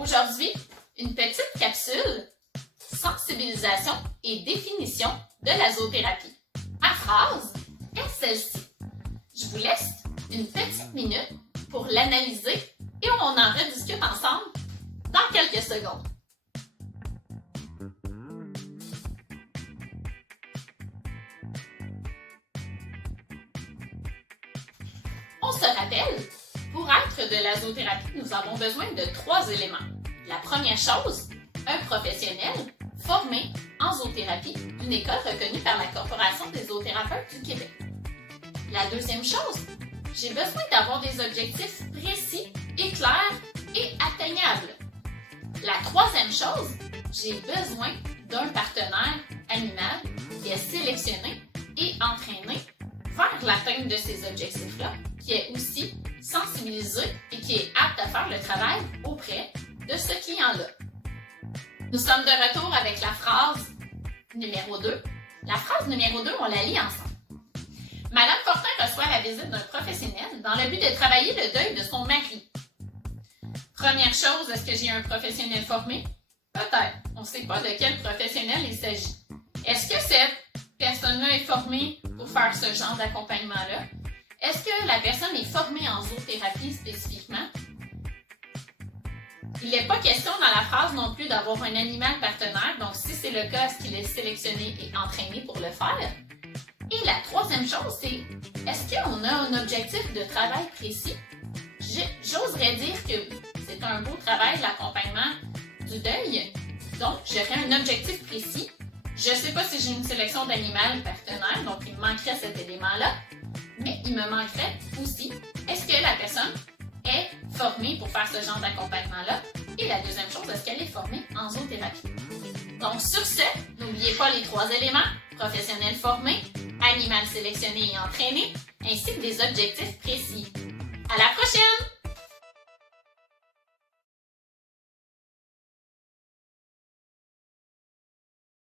Aujourd'hui, une petite capsule sensibilisation et définition de la zoothérapie. Ma phrase est celle-ci. Je vous laisse une petite minute pour l'analyser et on en rediscute ensemble dans quelques secondes. On se rappelle, pour être de la zoothérapie, nous avons besoin de 3 éléments. La première chose, un professionnel formé en zoothérapie d'une école reconnue par la Corporation des zoothérapeutes du Québec. La deuxième chose, j'ai besoin d'avoir des objectifs précis et clairs et atteignables. La troisième chose, j'ai besoin d'un partenaire animal qui est sélectionné et entraîné vers l'atteinte de ces objectifs-là, qui est aussi sensibilisé et qui est apte à faire le travail auprès de ce client-là. Nous sommes de retour avec la phrase numéro 2. La phrase numéro 2, on la lit ensemble. Madame Fortin reçoit la visite d'un professionnel dans le but de travailler le deuil de son mari. Première chose, est-ce que j'ai un professionnel formé? Peut-être. On ne sait pas de quel professionnel il s'agit. Est-ce que cette personne-là est formée pour faire ce genre d'accompagnement-là? Est-ce que la personne est formée en zoothérapie spécifiquement? Il n'est pas question dans la phrase non plus d'avoir un animal partenaire, donc si c'est le cas, est-ce qu'il est sélectionné et entraîné pour le faire? Et la troisième chose, c'est est-ce qu'on a un objectif de travail précis? J'oserais dire que c'est un beau travail de l'accompagnement du deuil, donc j'aurais un objectif précis. Je ne sais pas si j'ai une sélection d'animal partenaire, donc il me manquerait cet élément-là, mais il me manquerait aussi, est-ce que la personne est formée pour faire ce genre d'accompagnement-là? Et la deuxième chose, est-ce qu'elle est formée en zoothérapie? Donc sur ce, n'oubliez pas les 3 éléments, professionnel formé, animal sélectionné et entraîné, ainsi que des objectifs précis. À la prochaine!